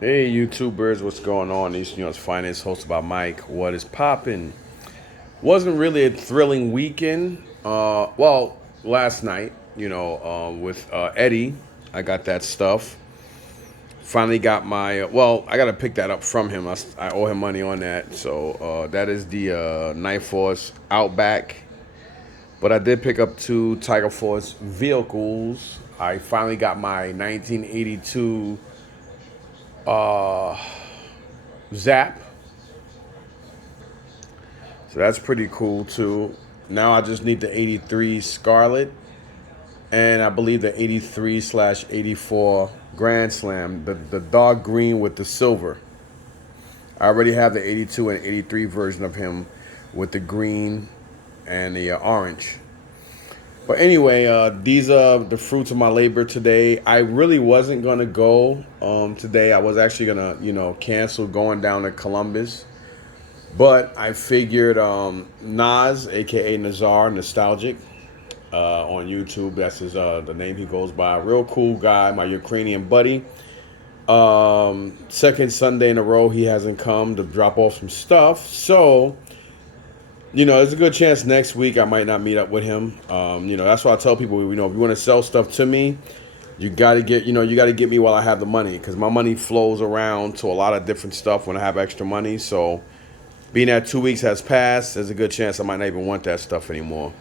Hey YouTubers, what's going on? East New York's finest, hosted by Mike. What is poppin'? Wasn't really a thrilling weekend. Last night, with Eddie, I got that stuff. Finally got my. I got to pick that up from him. I owe him money on that. So that is the Night Force Outback. But I did pick up two Tiger Force vehicles. I finally got my 1982 Zap. So that's pretty cool too. Now I just need the 83 Scarlet and I believe the 83/84 Grand Slam, the dark green with the silver. I already have the 82 and 83 version of him with the green and the orange. But anyway, these are the fruits of my labor today. I really wasn't gonna go today. I was actually gonna, cancel going down to Columbus. But I figured Nas, aka Nazar Nostalgic, on YouTube. That's his the name he goes by. Real cool guy, my Ukrainian buddy. Second Sunday in a row he hasn't come to drop off some stuff. So, there's a good chance next week I might not meet up with him. That's why I tell people, if you want to sell stuff to me, you got to get me while I have the money, because my money flows around to a lot of different stuff when I have extra money. So being that 2 weeks has passed, there's a good chance I might not even want that stuff anymore.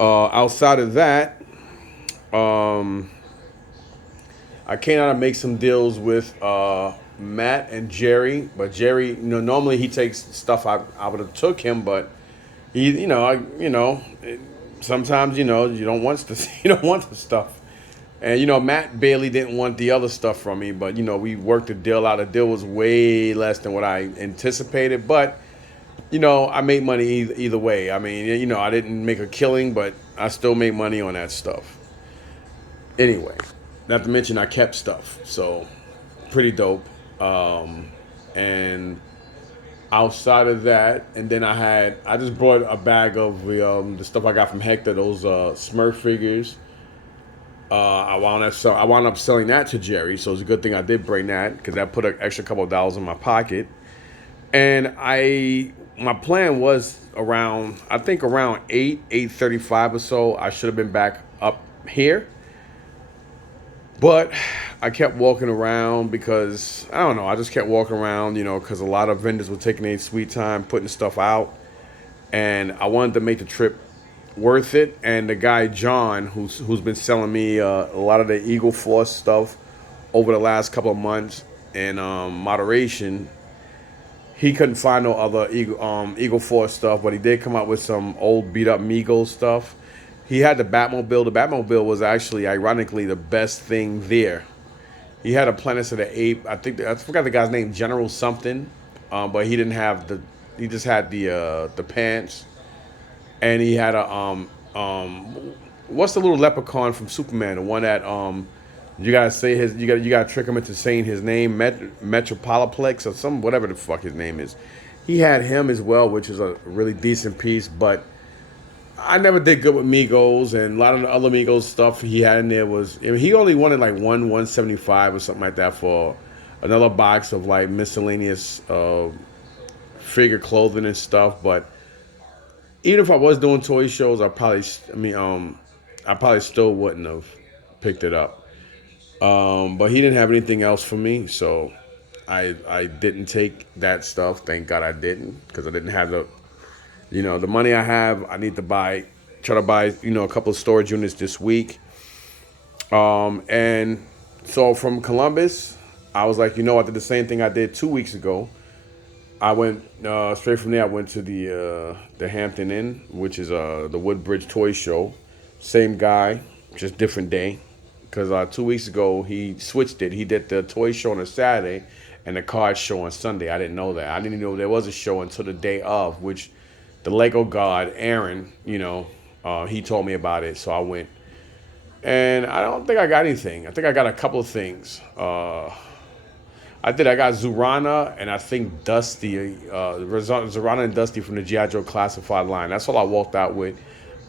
Outside of that, I came out and make some deals with Matt and Jerry. But Jerry, normally he takes stuff I would have took him, but he, sometimes you don't want the you don't want the stuff. And Matt Bailey didn't want the other stuff from me, but we worked the deal out. The deal was way less than what I anticipated, but I made money either way. I mean, I didn't make a killing, but I still made money on that stuff. Anyway, not to mention I kept stuff, so pretty dope. And outside of that, and then I just brought a bag of the stuff I got from Hector, those Smurf figures. I wound up selling that to Jerry, so it's a good thing I did bring that, because that put an extra couple of dollars in my pocket. And my plan was around, I think around 8:35 or so, I should have been back up here. But I kept walking around because, I don't know, I just kept walking around, because a lot of vendors were taking their sweet time putting stuff out. And I wanted to make the trip worth it. And the guy, John, who's been selling me a lot of the Eagle Force stuff over the last couple of months in moderation, he couldn't find no other Eagle Force stuff, but he did come out with some old beat up Migos stuff. He had the Batmobile. The Batmobile was actually, ironically, the best thing there. He had a Planet of the Ape. I forgot the guy's name, General something, but he didn't have the. He just had the pants, and he had a what's the little leprechaun from Superman? The one that you gotta say his, you gotta trick him into saying his name, Metropoliplex or some, whatever the fuck his name is. He had him as well, which is a really decent piece, but I never did good with Migos, and a lot of the other Migos stuff he had in there was, I mean, he only wanted like 175 or something like that for another box of like miscellaneous figure clothing and stuff. But even if I was doing toy shows, I probably still wouldn't have picked it up. But he didn't have anything else for me, so I didn't take that stuff. Thank God I didn't, because I didn't have the money I have. I need to try to buy a couple of storage units this week. And so from Columbus, I was like, I did the same thing I did 2 weeks ago. I went straight from there. I went to the Hampton Inn, which is the Woodbridge Toy Show. Same guy, just different day. Because 2 weeks ago he switched it. He did the toy show on a Saturday and the card show on Sunday. I didn't know that. I didn't even know there was a show until the day of, which the Lego god Aaron, he told me about it. So I went, and I don't think I got anything. I think I got a couple of things. I did. I got Zurana and I think Dusty, Zurana and Dusty from the G.I. Joe Classified line. That's all I walked out with.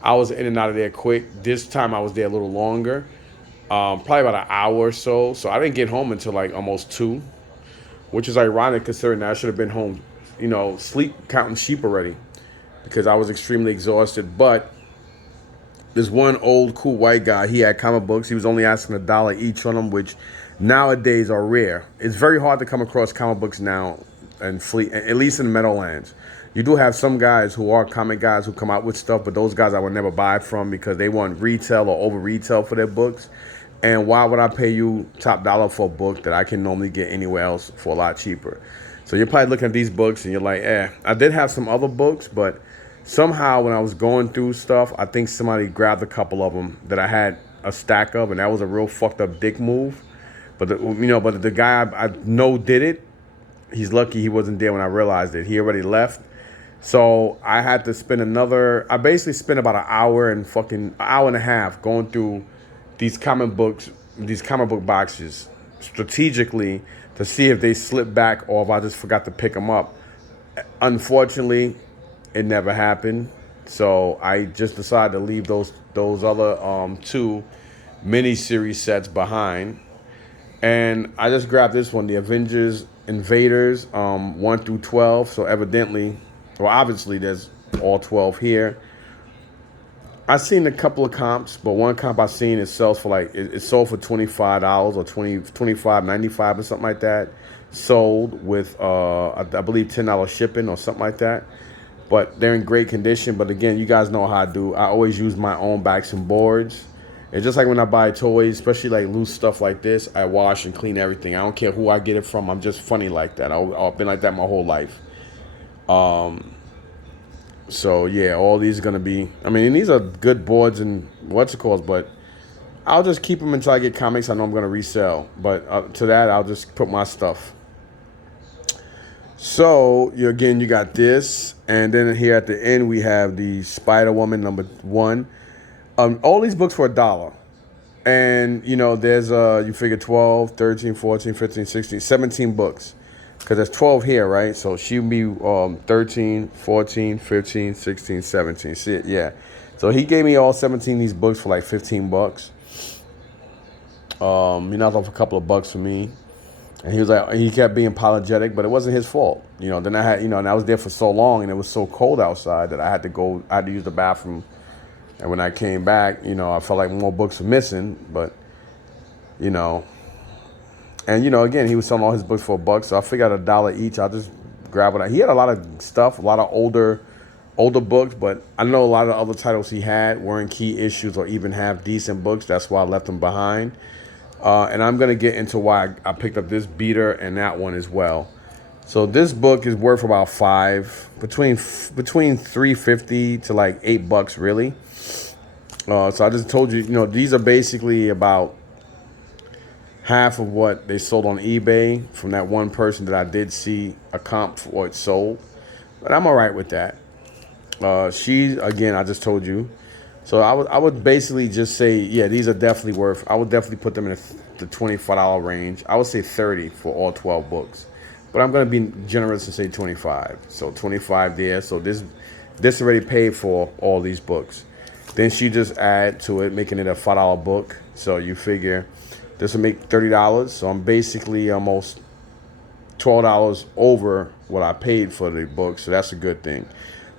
I was in and out of there quick. This time I was there a little longer, probably about an hour or so. So I didn't get home until like almost 2. which is ironic considering that I should have been home, sleep counting sheep already because I was extremely exhausted. But this one old cool white guy, he had comic books. He was only asking $1 each on them, which nowadays are rare. It's very hard to come across comic books now and fleet, at least in the Meadowlands. You do have some guys who are comic guys who come out with stuff, but those guys I would never buy from because they want retail or over retail for their books. And why would I pay you top dollar for a book that I can normally get anywhere else for a lot cheaper? So you're probably looking at these books and you're like, I did have some other books, but somehow when I was going through stuff, I think somebody grabbed a couple of them that I had a stack of, and that was a real fucked up dick move. But the guy I know did it. He's lucky he wasn't there when I realized it. He already left. So I had to spend I basically spent about an hour and a half going through these comic book boxes strategically to see if they slipped back or if I just forgot to pick them up. Unfortunately, it never happened. So I just decided to leave those other two mini-series sets behind. And I just grabbed this one, the Avengers Invaders 1 through 12. So obviously there's all 12 here. I've seen a couple of comps, but one comp I've seen it sold for $25 or $25.95 or something like that. Sold with I believe $10 shipping or something like that. But they're in great condition. But again, you guys know how I do. I always use my own backs and boards. It's just like when I buy toys, especially like loose stuff like this, I wash and clean everything. I don't care who I get it from. I'm just funny like that. I've been like that my whole life. So yeah, all these are gonna be. And these are good boards and but I'll just keep them until I get comics I know I'm gonna resell. But to that, I'll just put my stuff. So you got this, and then here at the end we have the Spider-Woman #1. All these books for $1. And there's you figure 12, 13, 14, 15, 16, 17 books. Because there's 12 here, right? So she'll be 13, 14, 15, 16, 17. See it? Yeah. So he gave me all 17 of these books for like $15. He knocked off a couple of bucks for me. And he was like, he kept being apologetic, but it wasn't his fault. Then I had, and I was there for so long and it was so cold outside that I had to use the bathroom. And when I came back, I felt like more books were missing, but, and, again, he was selling all his books for $1, so I figured $1 each. I'll just grab it. He had a lot of stuff, a lot of older books, but I know a lot of the other titles he had weren't key issues or even have decent books. That's why I left them behind. And I'm going to get into why I picked up this beater and that one as well. So this book is worth about between $3.50 to like $8 really. So I just told you, these are basically about half of what they sold on eBay from that one person that I did see a comp for it sold. But I'm all right with that. I just told you. So I would basically just say, yeah, these are definitely I would definitely put them in the $25 range. I would say $30 for all 12 books. But I'm going to be generous and say $25. So $25 there. So this already paid for all these books. Then she just add to it, making it a $5 book. So you figure this will make $30. So I'm basically almost $12 over what I paid for the book. So that's a good thing.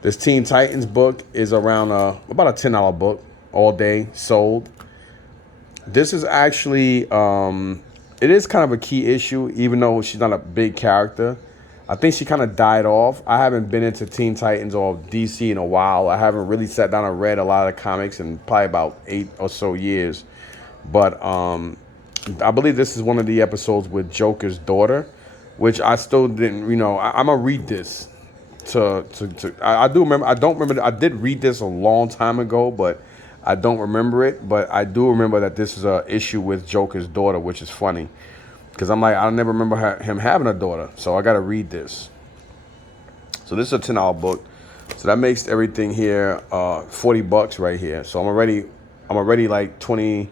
This Teen Titans book is around about a $10 book all day sold. This is actually, it is kind of a key issue, even though she's not a big character. I think she kind of died off. I haven't been into Teen Titans or DC in a while. I haven't really sat down and read a lot of comics in probably about 8 or so years. But I believe this is one of the episodes with Joker's daughter, which I still didn't, I'm going to read this. I do remember. I don't remember. I did read this a long time ago, but I don't remember it. But I do remember that this is an issue with Joker's daughter, which is funny, because I'm like, I never remember him having a daughter, so I got to read this. So this is a $10 book, so that makes everything here $40 right here. So I'm already like 20.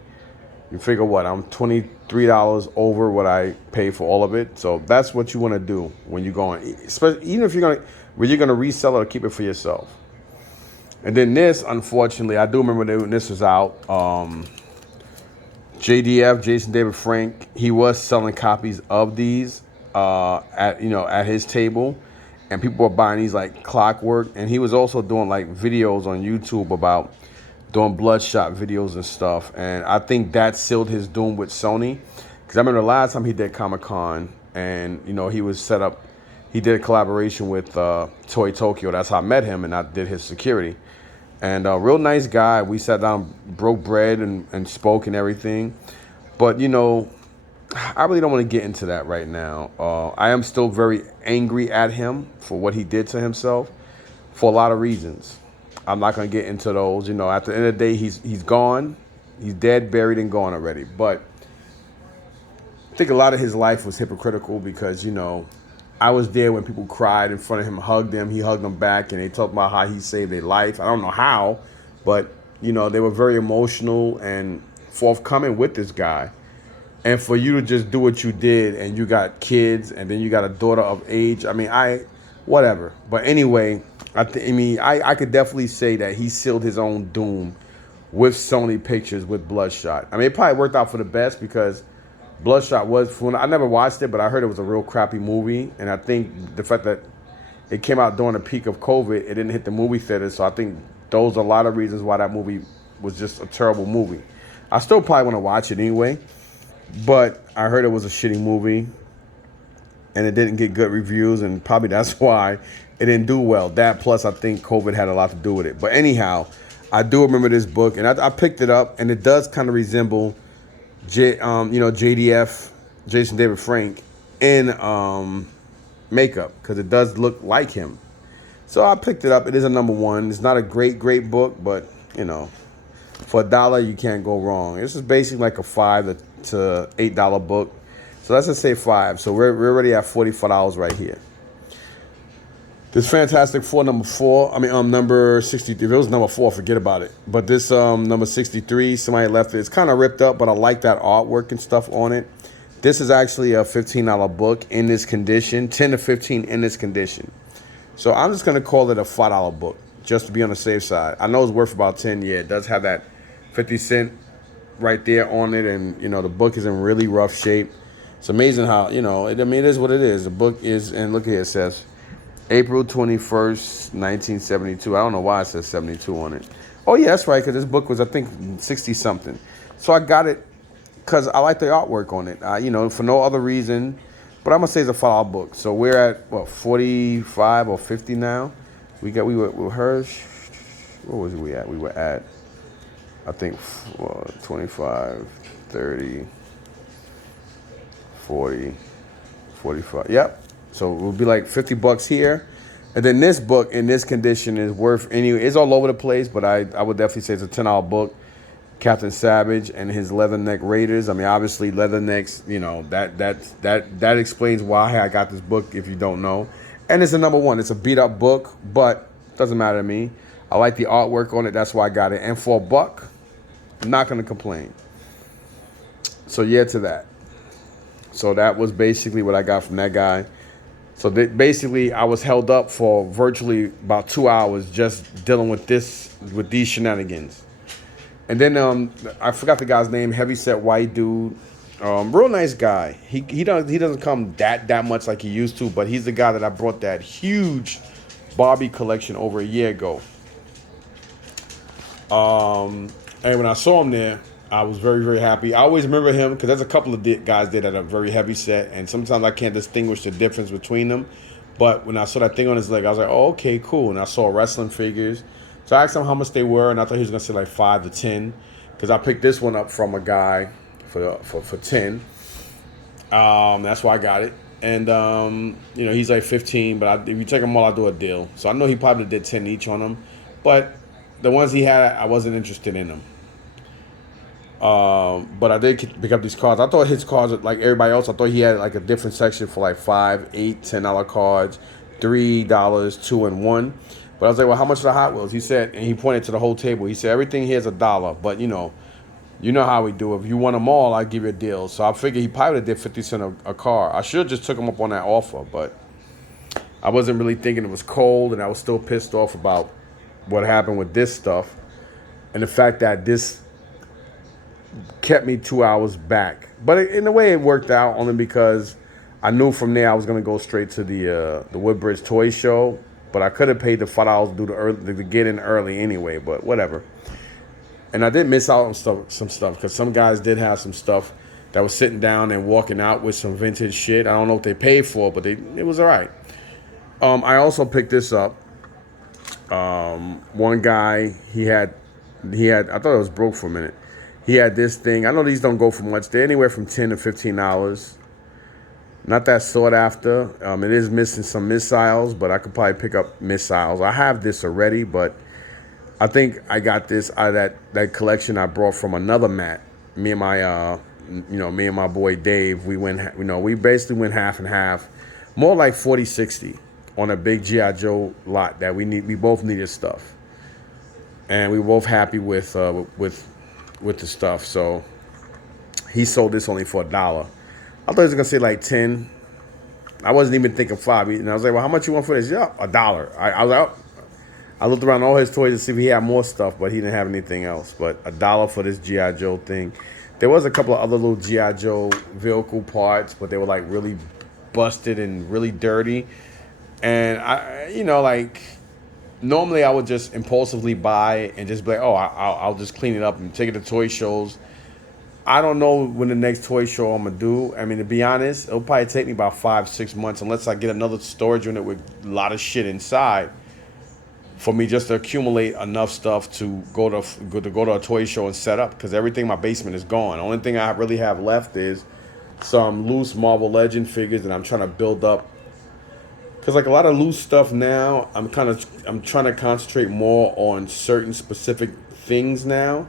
You figure what? I'm $23 over what I pay for all of it. So that's what you want to do when you're going, especially even if you're gonna resell it or keep it for yourself. And then this, unfortunately, I do remember when this was out. JDF, Jason David Frank, he was selling copies of these at at his table, and people were buying these like clockwork. And he was also doing like videos on YouTube about doing bloodshot videos and stuff. And I think that sealed his doom with Sony, because I remember the last time he did Comic Con, and he was set up. He did a collaboration with Toy Tokyo. That's how I met him, and I did his security. And a real nice guy. We sat down, broke bread, and spoke and everything. But I really don't want to get into that right now. I am still very angry at him for what he did to himself for a lot of reasons. I'm not going to get into those. At the end of the day, he's gone. He's dead, buried, and gone already. But I think a lot of his life was hypocritical because, I was there when people cried in front of him, hugged him. He hugged them back, and they talked about how he saved their life. I don't know how, but, they were very emotional and forthcoming with this guy. And for you to just do what you did, and you got kids, and then you got a daughter of age. I mean, whatever. But anyway, I could definitely say that he sealed his own doom with Sony Pictures with Bloodshot. I mean, it probably worked out for the best because Bloodshot was fun. I never watched it, but I heard it was a real crappy movie. And I think the fact that it came out during the peak of COVID, it didn't hit the movie theaters. So I think those are a lot of reasons why that movie was just a terrible movie. I still probably want to watch it anyway. But I heard it was a shitty movie, and it didn't get good reviews, and probably that's why it didn't do well. That plus I think COVID had a lot to do with it. But anyhow, I do remember this book, and I picked it up, and it does kind of resemble, JDF, Jason David Frank, in makeup, because it does look like him. So I picked it up. It is a number one. It's not a great book, but for $1 you can't go wrong. This is basically like a $5 to $8 book. So let's just say $5. So we're already at $44 right here. This Fantastic Four number 63. If it was number 4, forget about it. But this number 63, somebody left it. It's kind of ripped up, but I like that artwork and stuff on it. This is actually a $15 book in this condition, 10 to 15 in this condition. So I'm just gonna call it a $5 book, just to be on the safe side. I know it's worth about 10. Yeah, it does have that 50 cent right there on it, and the book is in really rough shape. It's amazing how it is what it is. The book is, and look here, it says April 21st, 1972. I don't know why it says 72 on it. Oh yeah, that's right, because this book was, I think, 60 something. So I got it because I like the artwork on it. For no other reason, but I'm gonna say it's a $5 book. So we're at 45 or 50 now. We were Hirsch. What was we at? We were at, I think, 25, 30, 40, 45. Yep. So it would be like $50 here. And then this book in this condition is worth it's all over the place, but I would definitely say it's a $10 book. Captain Savage and his Leatherneck Raiders. I mean, obviously Leathernecks, that explains why I got this book if you don't know. And it's a number one. It's a beat up book, but doesn't matter to me. I like the artwork on it. That's why I got it. And for $1, I'm not going to complain. So yeah to that. So that was basically what I got from that guy. So basically, I was held up for virtually about 2 hours just dealing with these shenanigans. And then I forgot the guy's name. Heavyset white dude, real nice guy. He doesn't come that much like he used to, but he's the guy that I brought that huge Barbie collection over a year ago. And when I saw him there, I was very, very happy. I always remember him because there's a couple of guys there that are very heavy set, and sometimes I can't distinguish the difference between them. But when I saw that thing on his leg, I was like, oh, okay, cool. And I saw wrestling figures. So I asked him how much they were, and I thought he was going to say like 5 to 10 because I picked this one up from a guy for 10. That's why I got it. And, he's like 15, but if you take them all, I'll do a deal. So I know he probably did 10 each on them. But the ones he had, I wasn't interested in them. But I did pick up these cards. I thought his cards, like everybody else, I thought he had like a different section for like $5, $8, $10 cards, $3, $2, and $1. But I was like, well, how much are the Hot Wheels? He said, and he pointed to the whole table. He said, everything here is $1, but you know how we do. If you want them all, I'll give you a deal. So I figured he probably did 50 cents a car. I should have just took him up on that offer, but I wasn't really thinking it was cold, and I was still pissed off about what happened with this stuff and the fact that this kept me 2 hours back. But in a way, it worked out only because I knew from there I was gonna go straight to the Woodbridge Toy Show, but I could have paid the $5 to do the early, to get in early anyway. But whatever. And I did miss out on some stuff because some guys did have some stuff that was sitting down and walking out with some vintage shit. I don't know what they paid for, but it was all right. I also picked this up. One guy, I thought it was broke for a minute. He had this thing. I know these don't go for much. They're anywhere from $10 to $15. Not that sought after. It is missing some missiles, but I could probably pick up missiles. I have this already, but I think I got this out of that collection I brought from another mat. Me and my boy Dave, we basically went half and half, more like 40-60 on a big G.I. Joe lot that we both needed stuff, and we were both happy with the stuff. So he sold this only for $1. I thought he was gonna say like 10. I wasn't even thinking 5. And I was like, well, how much you want for this? Yeah, $1. I was out. I looked around all his toys to see if he had more stuff, but he didn't have anything else. But $1 for this G.I. Joe thing. There was a couple of other little G.I. Joe vehicle parts, but they were like really busted and really dirty. And normally I would just impulsively buy and just be like, oh, I'll just clean it up and take it to toy shows. I don't know when the next toy show I'm gonna do. I mean, to be honest, it'll probably take me about 5-6 months unless I get another storage unit with a lot of shit inside for me just to accumulate enough stuff to go to a toy show and set up, because everything in my basement is gone. The only thing I really have left is some loose Marvel Legend figures that I'm trying to build up. Because like a lot of loose stuff now, I'm trying to concentrate more on certain specific things now.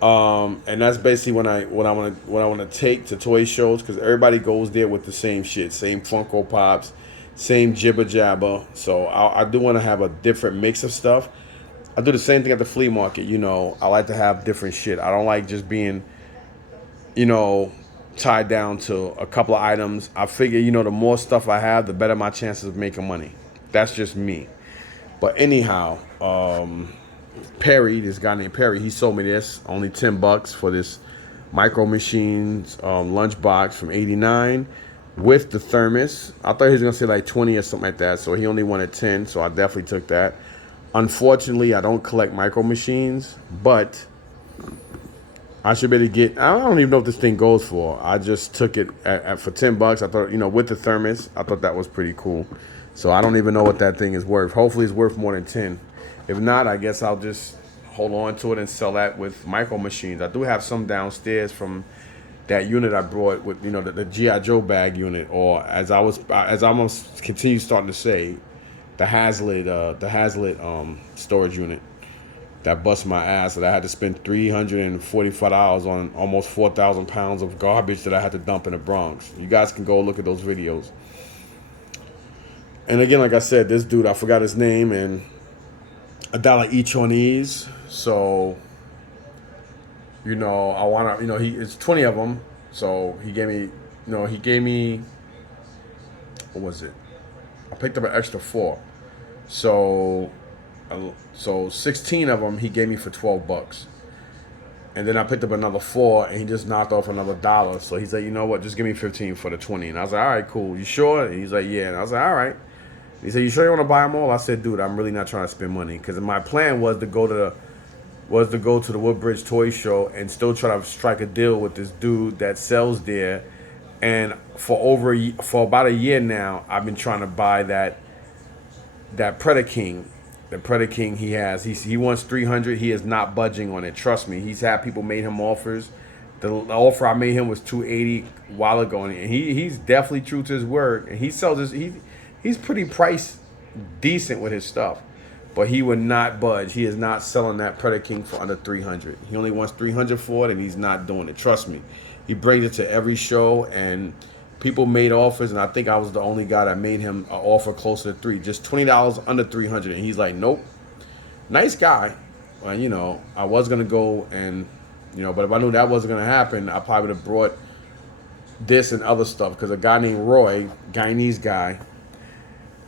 And that's basically what I want to take to toy shows, because everybody goes there with the same shit, same Funko Pops, same jibber jabber. So I do want to have a different mix of stuff. I do the same thing at the flea market. I like to have different shit. I don't like just being, tied down to a couple of items. I figure, the more stuff I have, the better my chances of making money. That's just me. But anyhow, Perry, this guy named Perry, he sold me this, only $10 for this Micro Machines lunchbox from '89 with the thermos. I thought he was gonna say like 20 or something like that, so he only wanted 10, so I definitely took that. Unfortunately, I don't collect Micro Machines, but I should be able to get, I don't even know what this thing goes for. I just took it for $10. I thought, with the thermos, I thought that was pretty cool. So I don't even know what that thing is worth. Hopefully it's worth more than 10. If not, I guess I'll just hold on to it and sell that with Micro Machines. I do have some downstairs from that unit I brought with, the G.I. Joe bag unit, or as I'm gonna continue starting to say, the Hazlitt storage unit that bust my ass, that I had to spend $345 on almost 4,000 pounds of garbage that I had to dump in the Bronx. You guys can go look at those videos. And again, like I said, this dude, I forgot his name, and $1 each on these. So, I want to, it's 20 of them. So he gave me, what was it? I picked up an extra 4. So 16 of them he gave me for $12. And then I picked up another 4, and he just knocked off another $1. So he's like, you know what, just give me 15 for the 20. And I was like, all right, cool. You sure? And he's like, yeah. And I was like, all right. And he said, you sure you want to buy them all? I said, dude, I'm really not trying to spend money, because my plan was to go to the Woodbridge Toy Show and still try to strike a deal with this dude that sells there. And for about a year now, I've been trying to buy that Predator King. The Predator King he has. He wants 300. He is not budging on it. Trust me. He's had people made him offers. The offer I made him was $280 a while ago, and he's definitely true to his word. And he sells this. He's pretty price decent with his stuff, but he would not budge. He is not selling that Predator King for under 300. He only wants 300 for it, and he's not doing it. Trust me. He brings it to every show, and people made offers, and I think I was the only guy that made him an offer closer to 3, just $20 under 300, and he's like, nope. Nice guy. Well, I was gonna go and, but if I knew that wasn't gonna happen, I probably would have brought this and other stuff, because a guy named Roy, Guyanese guy,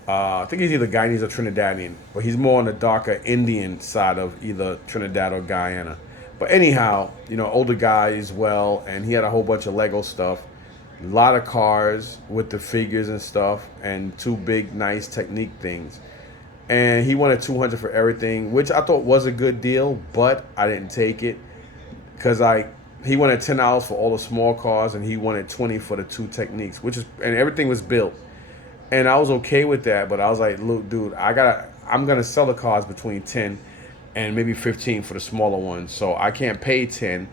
I think he's either Guyanese or Trinidadian, but he's more on the darker Indian side of either Trinidad or Guyana. But anyhow, older guy as well, and he had a whole bunch of Lego stuff. A lot of cars with the figures and stuff, and two big, nice Technique things. And he wanted 200 for everything, which I thought was a good deal, but I didn't take it because he wanted $10 for all the small cars, and he wanted 20 for the two Techniques, which is and everything was built. And I was okay with that, but I was like, look, dude, I'm gonna sell the cars between 10 and maybe 15 for the smaller ones. So I can't pay 10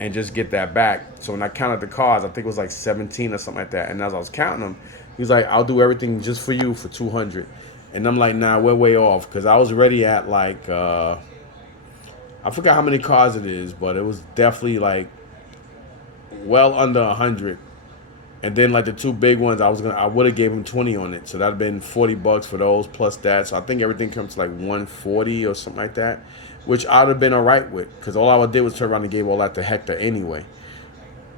and just get that back. So when I counted the cars, I think it was like 17 or something like that. And as I was counting them, he was like, I'll do everything just for you for 200. And I'm like, nah, we're way off, because I was already at like I forgot how many cars it is, but it was definitely like well under 100. And then like the two big ones, I would have gave him 20 on it, so that'd been $40 for those plus that. So I think everything comes to like 140 or something like that, which I'd have been all right with, because all I did was turn around and gave all that to Hector anyway.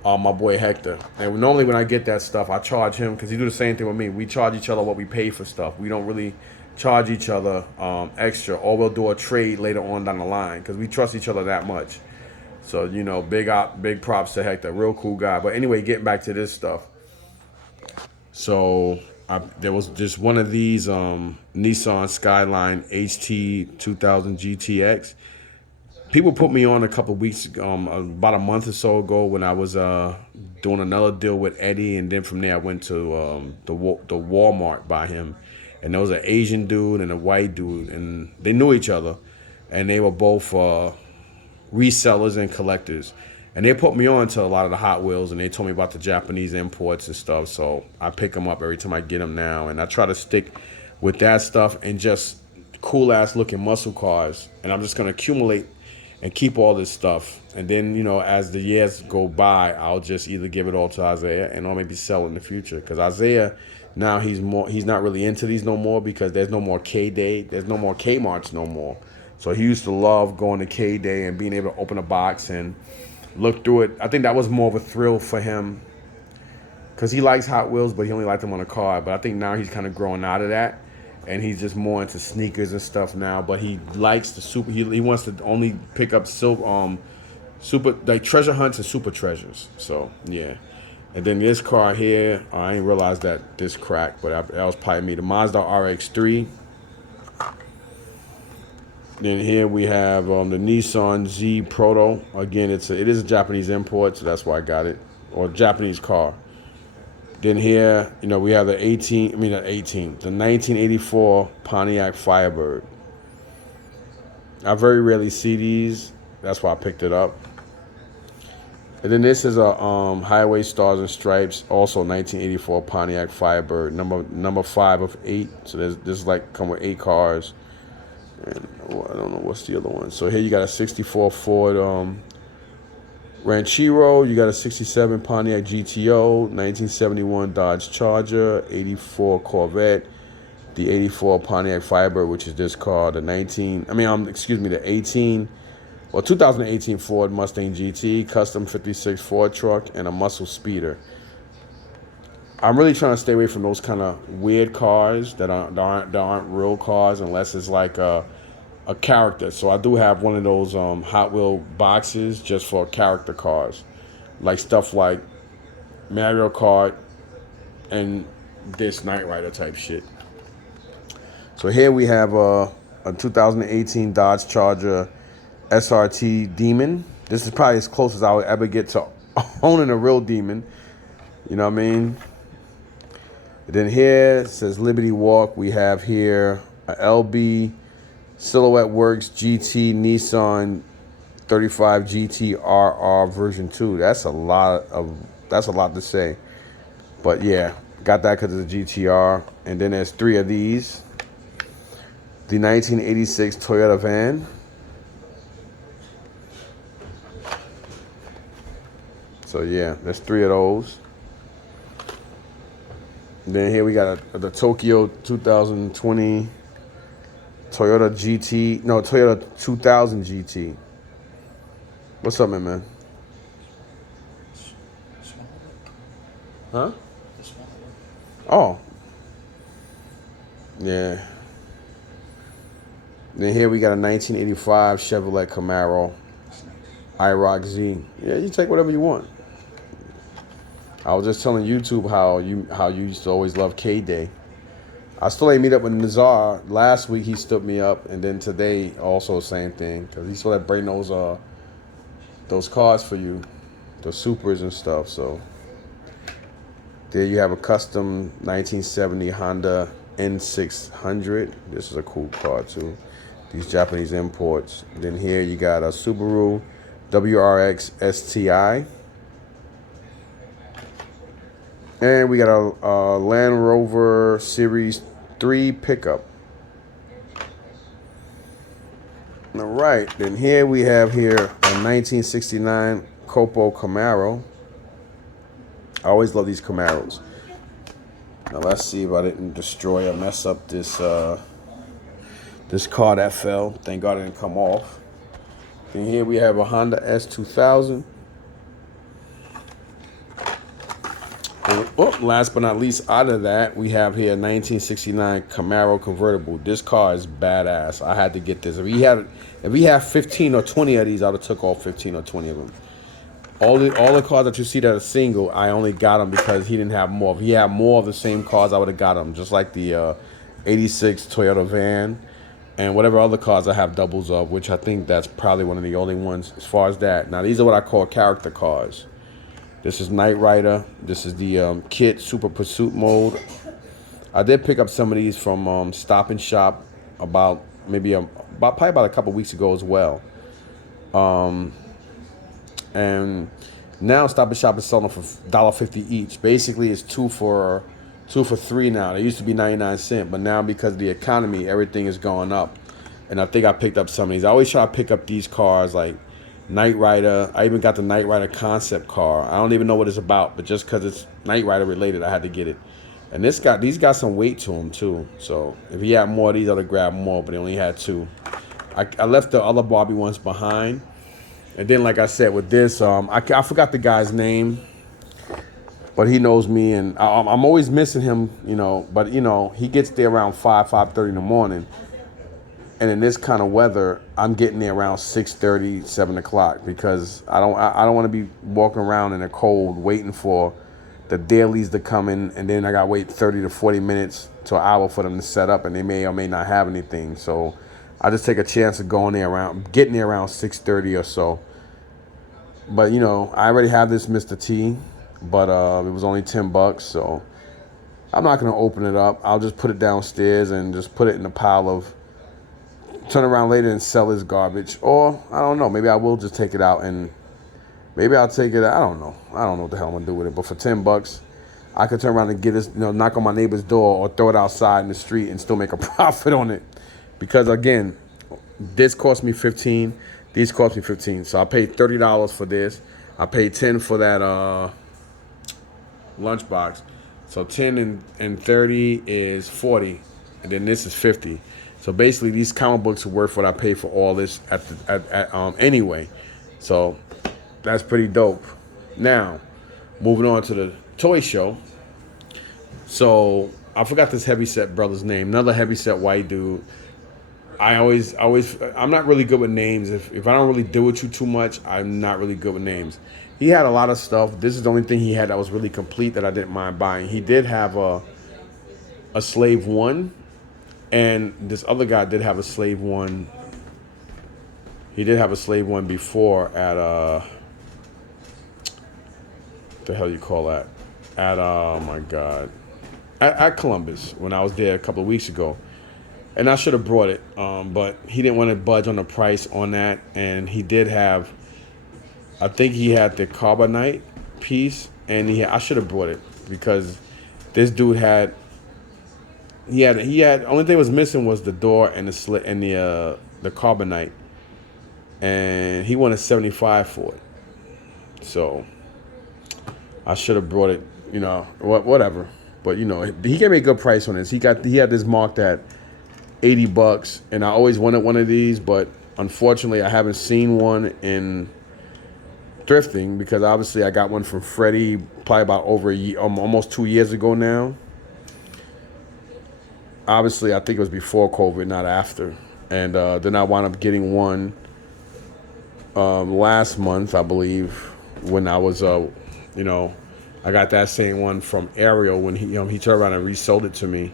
My boy Hector. And normally when I get that stuff, I charge him, because he do the same thing with me. We charge each other what we pay for stuff. We don't really charge each other extra, or we'll do a trade later on down the line, because we trust each other that much. So big props to Hector, real cool guy. But anyway, getting back to this stuff. So there was just one of these Nissan Skyline HT 2000 GTX. People put me on a couple of weeks, about a month or so ago, when I was doing another deal with Eddie, and then from there I went to the Walmart by him, and there was an Asian dude and a white dude, and they knew each other, and they were both resellers and collectors. And they put me on to a lot of the Hot Wheels, and they told me about the Japanese imports and stuff. So I pick them up every time I get them now. And I try to stick with that stuff and just cool-ass looking muscle cars. And I'm just going to accumulate and keep all this stuff. And then, as the years go by, I'll just either give it all to Isaiah and or maybe sell it in the future. Because Isaiah, now he's not really into these no more, because there's no more K-Day. There's no more Kmarts no more. So he used to love going to K-Day and being able to open a box and look through it. I think that was more of a thrill for him, because he likes Hot Wheels, but he only liked them on a car. But I think now he's kind of growing out of that, and he's just more into sneakers and stuff now. But he likes the super. He wants to only pick up super like treasure hunts and super treasures. So yeah. And then this car here, I didn't realize that this cracked, but that was probably me. The Mazda RX-3. Then here we have the Nissan Z Proto. Again, it is a Japanese import, so that's why I got it, or Japanese car. Then here, we have the 1984 Pontiac Firebird. I very rarely see these, that's why I picked it up. And then this is a Highway Stars and Stripes, also 1984 Pontiac Firebird, number 5 of 8. So this come with 8 cars. And I don't know what's the other one. So here you got a 64 Ford Ranchero. You got a 67 Pontiac GTO, 1971 Dodge Charger, 84 Corvette, the 84 Pontiac Firebird, which is this car, the 2018 Ford Mustang GT, custom 56 Ford truck, and a muscle speeder. I'm really trying to stay away from those kind of weird cars that aren't real cars, unless it's like a character. So I do have one of those Hot Wheel boxes just for character cars, like stuff like Mario Kart and this Knight Rider type shit. So here we have a 2018 Dodge Charger SRT Demon. This is probably as close as I would ever get to owning a real Demon. You know what I mean? And then here it says Liberty Walk. We have here a LB Silhouette Works GT Nissan 35 GT RR version 2. That's a lot to say. But yeah, got that because of the GTR. And then there's 3 of these. The 1986 Toyota van. So yeah, there's 3 of those. Then here we got the Tokyo 2020 Toyota 2000 GT. What's up, man? Huh? Oh. Yeah. Then here we got a 1985 Chevrolet Camaro IROC Z. Yeah, you take whatever you want. I was just telling YouTube how you used to always love K Day. I still ain't meet up with Nazar. Last week he stood me up, and then today also same thing because he still had bring those cards for you, the supers and stuff. So there you have a custom 1970 Honda N600. This is a cool car too. These Japanese imports. Then here you got a Subaru WRX STI. And we got a Land Rover Series 3 pickup. All right, then here we have here a 1969 Copo Camaro. I always love these Camaros. Now let's see if I didn't destroy or mess up this this car that fell. Thank God it didn't come off. Then here we have a Honda S2000. And, last but not least, out of that, we have here a 1969 Camaro convertible. This car is badass. I had to get this. If we had 15 or 20 of these, I would have took all 15 or 20 of them. All the cars that you see that are single, I only got them because he didn't have more. If he had more of the same cars, I would have got them. Just like the 86 Toyota van and whatever other cars I have doubles of, which I think that's probably one of the only ones as far as that. Now, these are what I call character cars. This is Knight Rider. This is the Kit Super Pursuit mode. I did pick up some of these from Stop and Shop about probably about a couple weeks ago as well. And now Stop and Shop is selling for $1.50 each. Basically, it's two for $3 now. They used to be 99 cents, but now because of the economy, everything is going up. And I think I picked up some of these. I always try to pick up these cars like Knight Rider. I even got the Knight Rider concept car. I don't even know what it's about, but just because it's Knight Rider related, I had to get it. And these got some weight to them too. So if he had more of these, I'd have grabbed more, but he only had two. I left the other Barbie ones behind. And then, like I said, with this, I forgot the guy's name, but he knows me, and I'm always missing him, But, he gets there around 5:30 in the morning. And in this kind of weather, I'm getting there around 6:30, 7 o'clock because I don't want to be walking around in the cold waiting for the dailies to come in, and then I got to wait 30 to 40 minutes to an hour for them to set up, and they may or may not have anything. So I just take a chance of getting there around 6:30 or so. But, I already have this Mr. T, but it was only $10, so I'm not going to open it up. I'll just put it downstairs and just put it in a pile of, turn around later and sell his garbage. Or, I don't know, maybe I will just take it out and maybe I'll take it, I don't know. I don't know what the hell I'm going to do with it. But for $10, I could turn around and get this, knock on my neighbor's door or throw it outside in the street and still make a profit on it. Because, again, this cost me $15. These cost me $15. So I paid $30 for this. I paid $10 for that lunchbox. So 10 and 30 is 40. And then this is 50. So basically these comic books are worth what I paid for all this anyway. So that's pretty dope. Now, moving on to the toy show. So I forgot this heavyset brother's name. Another heavyset white dude. I'm not really good with names. If I don't really deal with you too much, I'm not really good with names. He had a lot of stuff. This is the only thing he had that was really complete that I didn't mind buying. He did have a Slave 1, and this other guy did have a Slave 1. He did have a Slave 1 before at, what the hell you call that? At, oh my God. At Columbus, when I was there a couple of weeks ago. And I should have brought it, but he didn't want to budge on the price on that. And he did have, I think he had the Carbonite piece, and I should have brought it because this dude had only thing was missing was the door and the slit and the Carbonite, and he wanted $75 for it. So I should have brought it, whatever. But he gave me a good price on this. He had this marked at $80, and I always wanted one of these, but unfortunately I haven't seen one in thrifting because obviously I got one from Freddie probably about over a year, almost 2 years ago now. Obviously I think it was before COVID, not after. And then I wound up getting one last month, I believe, when I was I I got that same one from Ariel when he turned around and resold it to me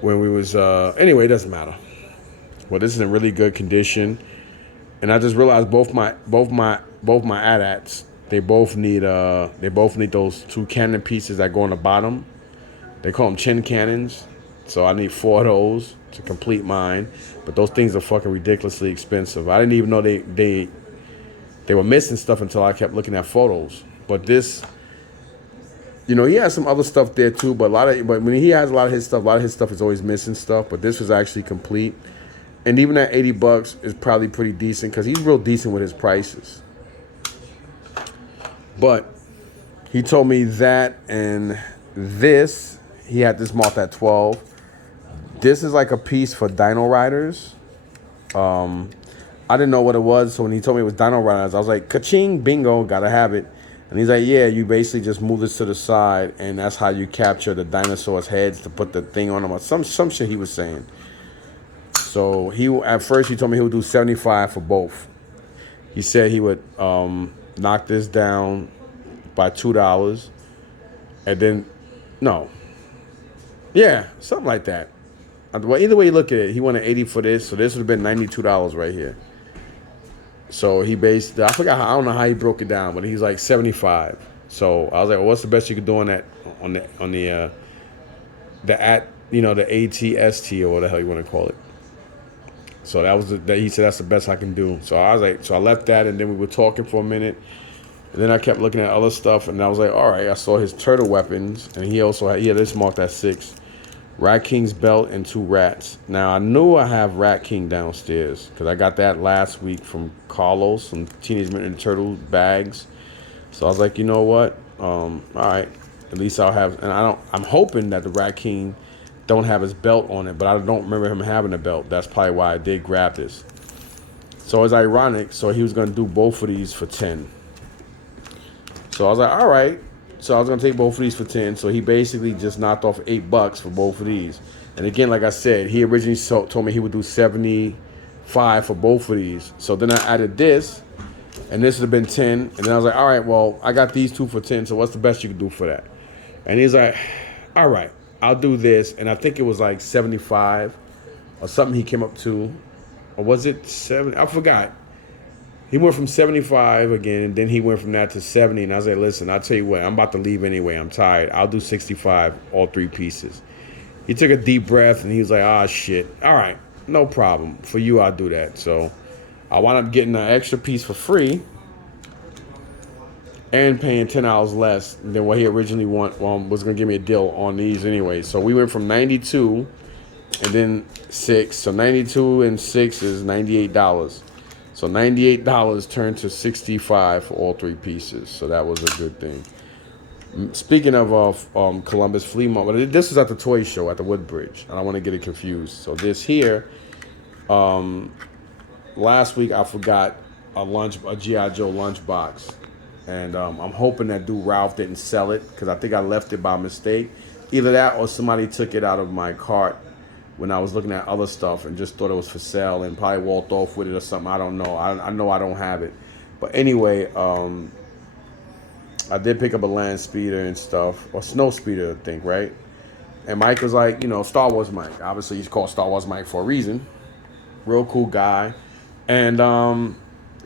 when we was anyway, it doesn't matter. Well, this is in really good condition, and I just realized both my AT-ATs, they both need those two cannon pieces that go on the bottom. They call them chin cannons. So I need 4 of those to complete mine. But those things are fucking ridiculously expensive. I didn't even know they were missing stuff until I kept looking at photos. But this, he has some other stuff there too. But when he has a lot of his stuff is always missing stuff. But this was actually complete. And even at $80 is probably pretty decent because he's real decent with his prices. But he told me that and this, he had this marked at 12. This is like a piece for Dino Riders. I didn't know what it was, so when he told me it was Dino Riders, I was like, ka-ching, bingo, gotta have it. And he's like, yeah, you basically just move this to the side, and that's how you capture the dinosaurs' heads to put the thing on them, or some shit he was saying. So at first he told me he would do 75 for both. He said he would knock this down by $2, and then something like that. Well, either way you look at it, he wanted 80 for this, so this would have been $92 right here. So he based, I don't know how he broke it down, but he's like 75. So I was like, well, what's the best you could do on that, on the the ATST or what the hell you want to call it. So that was he said that's the best I can do. So I was like, so I left that, and then we were talking for a minute, and then I kept looking at other stuff, and I was like, all right, I saw his turtle weapons, and he had this marked at 6. Rat King's belt and 2 rats. Now, I knew I have Rat King downstairs because I got that last week from Carlos, some Teenage Mutant Ninja Turtle bags. So I was like, you know what? All right, at least I'll have. And I'm hoping that the Rat King don't have his belt on it, but I don't remember him having a belt. That's probably why I did grab this. So it's ironic. So he was gonna do both of these for 10. So I was like, all right. So I was going to take both of these for 10. So he basically just knocked off $8 for both of these. And again, like I said, he originally told me he would do 75 for both of these. So then I added this, and this would have been 10. And then I was like, all right, well, I got these 2 for 10. So what's the best you can do for that? And he's like, all right, I'll do this. And I think it was like 75 or something he came up to. Or was it 70? I forgot. He went from 75 again, and then he went from that to 70. And I was like, listen, I'll tell you what, I'm about to leave anyway. I'm tired. I'll do 65, all 3 pieces. He took a deep breath, and he was like, ah, shit. All right, no problem. For you, I'll do that. So I wound up getting an extra piece for free and paying $10 less than what he originally was going to give me a deal on these anyway. So we went from 92 and then 6. So 92 and 6 is $98. So $98 turned to $65 for all 3 pieces. So that was a good thing. Speaking of Columbus Flea Market, this is at the toy show at the Woodbridge. I don't want to get it confused. So this here, last week I forgot a G.I. Joe lunchbox. And I'm hoping that dude Ralph didn't sell it because I think I left it by mistake. Either that or somebody took it out of my cart when I was looking at other stuff and just thought it was for sale and probably walked off with it or something. I don't know. I know I don't have it. But anyway, I did pick up a land speeder and stuff, or snow speeder, I think, right? And Mike was like, Star Wars Mike. Obviously, he's called Star Wars Mike for a reason. Real cool guy. And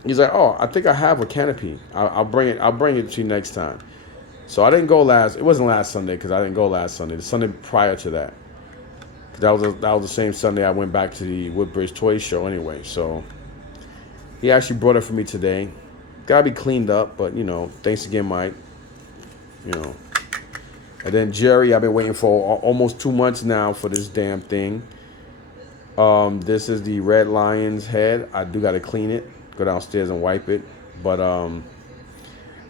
he's like, oh, I think I have a canopy. I'll bring it to you next time. So I didn't go it wasn't last Sunday because I didn't go last Sunday. The Sunday prior to that. That was the same Sunday I went back to the Woodbridge Toy Show anyway. So he actually brought it for me today. Gotta be cleaned up, but thanks again, Mike. And then Jerry, I've been waiting for almost 2 months now for this damn thing. This is the Red Lion's head. I do gotta clean it, go downstairs and wipe it. But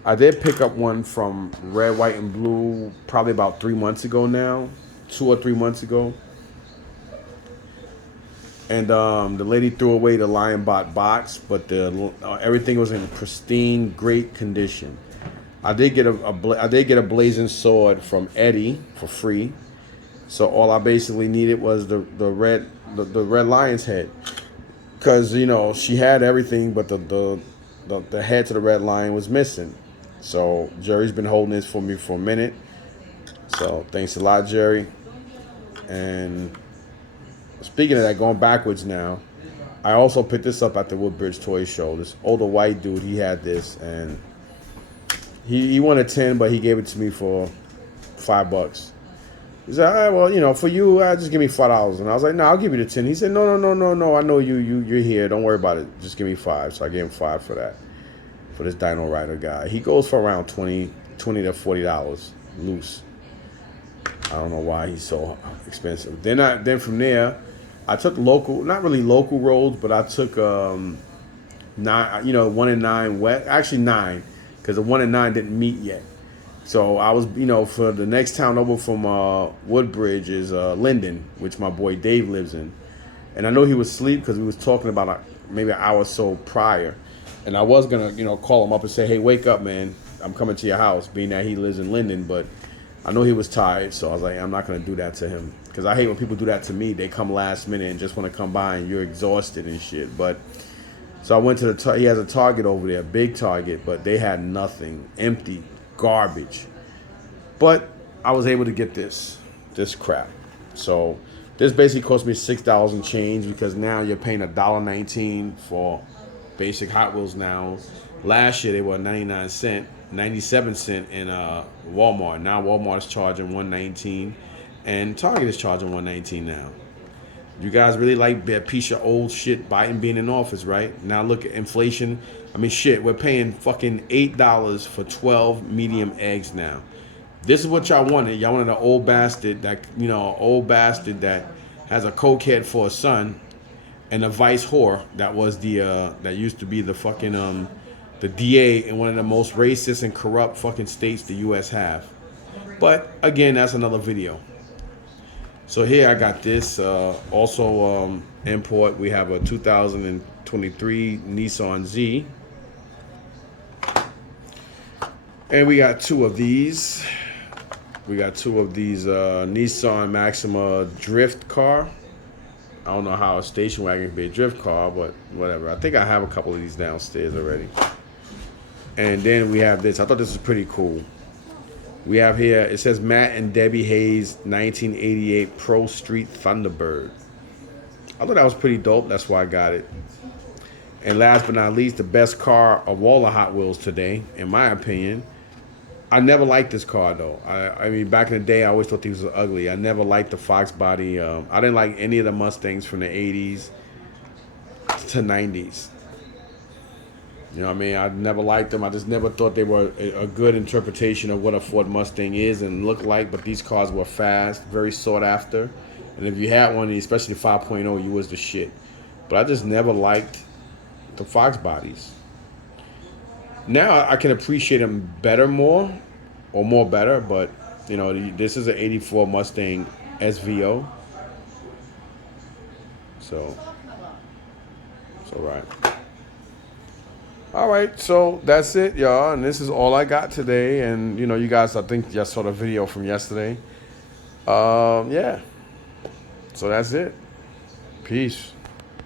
I did pick up one from Red, White, and Blue probably about 3 months ago now, 2 or 3 months ago. And the lady threw away the Lionbot box, but everything was in pristine, great condition. I did get a blazing sword from Eddie for free. So all I basically needed was the red lion's head, because she had everything, but the head to the red lion was missing. So Jerry's been holding this for me for a minute. So thanks a lot, Jerry. And speaking of that, going backwards now, I also picked this up at the Woodbridge Toy Show. This older white dude, he had this, and he wanted 10, but he gave it to me for $5. He said, all right, well, for you, just give me $5. And I was like, no, I'll give you the 10. He said, no. I know you're here. Don't worry about it. Just give me 5. So I gave him 5 for that, for this Dino Rider guy. He goes for around $20 to $40 loose. I don't know why he's so expensive. Then from there, I took local, not really local roads, but I took 1 and 9 west. Actually 9, because the 1 and 9 didn't meet yet. So I was, for the next town over from Woodbridge is Linden, which my boy Dave lives in. And I know he was asleep because we was talking about maybe an hour or so prior. And I was going to, call him up and say, hey, wake up, man. I'm coming to your house, being that he lives in Linden. But I know he was tired, so I was like, I'm not going to do that to him. Because I hate when people do that to me. They come last minute and just want to come by and you're exhausted and shit. But so I went to he has a Target over there, big Target, but they had nothing, empty, garbage. But I was able to get this crap. So this basically cost me $6 and change, because now you're paying $1.19 for basic Hot Wheels now. Last year they were 97 cents in Walmart. Now Walmart is charging $1.19, and Target is charging $1.19 now. You guys really like that piece of old shit Biden being in office, right? Now look at inflation. I mean, shit, we're paying fucking $8 for 12 medium eggs now. This is what y'all wanted. Y'all wanted an old bastard that, that has a cokehead for a son, and a vice whore that was that used to be the fucking the DA in one of the most racist and corrupt fucking states the U.S. have. But again, that's another video. So here I got this. Also import. We have a 2023 Nissan Z, and we got 2 of these. We got 2 of these Nissan Maxima drift car. I don't know how a station wagon can be a drift car, but whatever. I think I have a couple of these downstairs already. And then we have this. I thought this was pretty cool. We have here, it says Matt and Debbie Hayes 1988 Pro Street Thunderbird. I thought that was pretty dope. That's why I got it. And last but not least, the best car of all the Hot Wheels today, in my opinion. I never liked this car, though. I mean, back in the day, I always thought these were ugly. I never liked the Fox body. I didn't like any of the Mustangs from the 80s to 90s. You know what I mean? I never liked them. I just never thought they were a good interpretation of what a Ford Mustang is and look like. But these cars were fast, very sought after. And if you had one, especially 5.0, you was the shit. But I just never liked the Fox bodies. Now I can appreciate them more better. But, this is an 84 Mustang SVO. So it's all right. All right, so that's it, y'all, and this is all I got today. And you guys, I think y'all saw the video from yesterday. Yeah. So that's it. Peace.